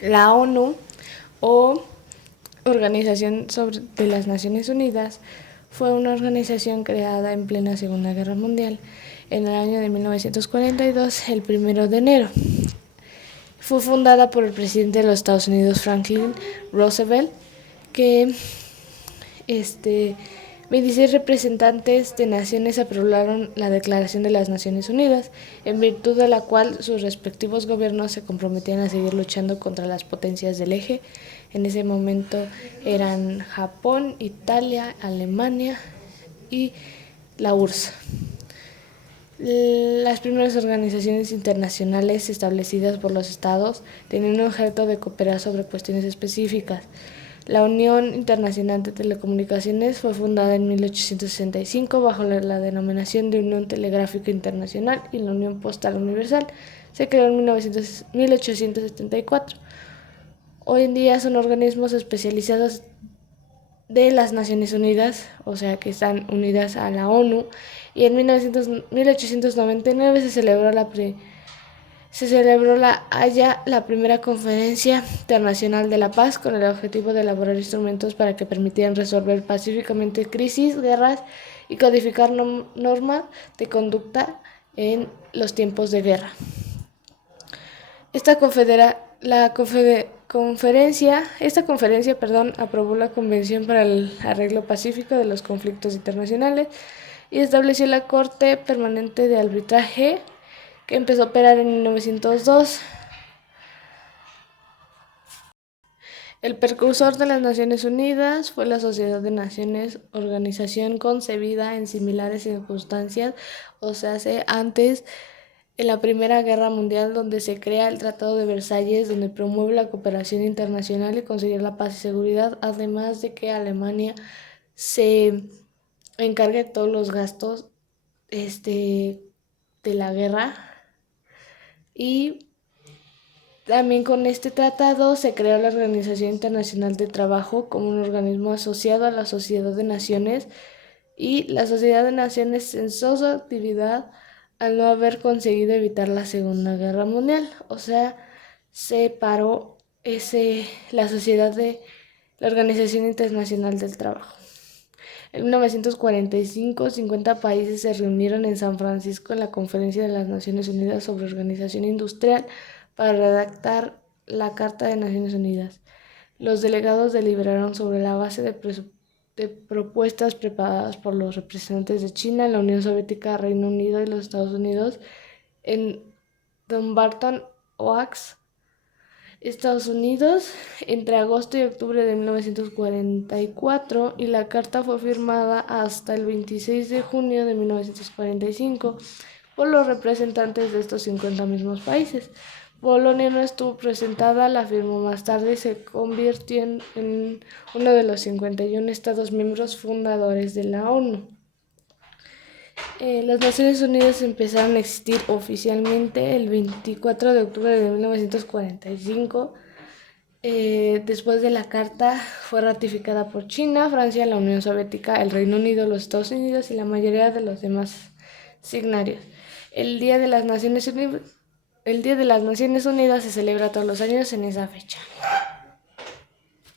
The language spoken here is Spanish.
La ONU o Organización de las Naciones Unidas fue una organización creada en plena Segunda Guerra Mundial en el año de 1942, el 1 de enero. Fue fundada por el presidente de los Estados Unidos, Franklin Roosevelt, que 26 representantes de naciones aprobaron la Declaración de las Naciones Unidas, en virtud de la cual sus respectivos gobiernos se comprometían a seguir luchando contra las potencias del eje. En ese momento eran Japón, Italia, Alemania y la URSS. Las primeras organizaciones internacionales establecidas por los estados tenían un objeto de cooperar sobre cuestiones específicas. La Unión Internacional de Telecomunicaciones fue fundada en 1865 bajo la denominación de Unión Telegráfica Internacional, y la Unión Postal Universal se creó en 1874. Hoy en día son organismos especializados de las Naciones Unidas, o sea que están unidas a la ONU, y en 1899 se celebró la primera Conferencia Internacional de la Paz, con el objetivo de elaborar instrumentos para que permitieran resolver pacíficamente crisis, guerras y codificar normas de conducta en los tiempos de guerra. Esta conferencia aprobó la Convención para el Arreglo Pacífico de los Conflictos Internacionales y estableció la Corte Permanente de Arbitraje, que empezó a operar en 1902. El precursor de las Naciones Unidas fue la Sociedad de Naciones, organización concebida en similares circunstancias, o sea, antes en la Primera Guerra Mundial, donde se crea el Tratado de Versalles, donde promueve la cooperación internacional y consigue la paz y seguridad, además de que Alemania se encargue de todos los gastos de la guerra. Y también con este tratado se creó la Organización Internacional de Trabajo como un organismo asociado a la Sociedad de Naciones, y la Sociedad de Naciones cesó su actividad al no haber conseguido evitar la Segunda Guerra Mundial. O sea, se paró la Organización Internacional del Trabajo. En 1945, 50 países se reunieron en San Francisco en la Conferencia de las Naciones Unidas sobre Organización Industrial para redactar la Carta de Naciones Unidas. Los delegados deliberaron sobre la base de propuestas preparadas por los representantes de China, la Unión Soviética, Reino Unido y los Estados Unidos en Dumbarton Oaks, Estados Unidos, entre agosto y octubre de 1944, y la carta fue firmada hasta el 26 de junio de 1945 por los representantes de estos 50 mismos países. Polonia no estuvo presentada, la firmó más tarde y se convirtió en uno de los 51 Estados miembros fundadores de la ONU. Las Naciones Unidas empezaron a existir oficialmente el 24 de octubre de 1945. Después de la carta fue ratificada por China, Francia, la Unión Soviética, el Reino Unido, los Estados Unidos y la mayoría de los demás signatarios. El Día de las Naciones Unidas se celebra todos los años en esa fecha.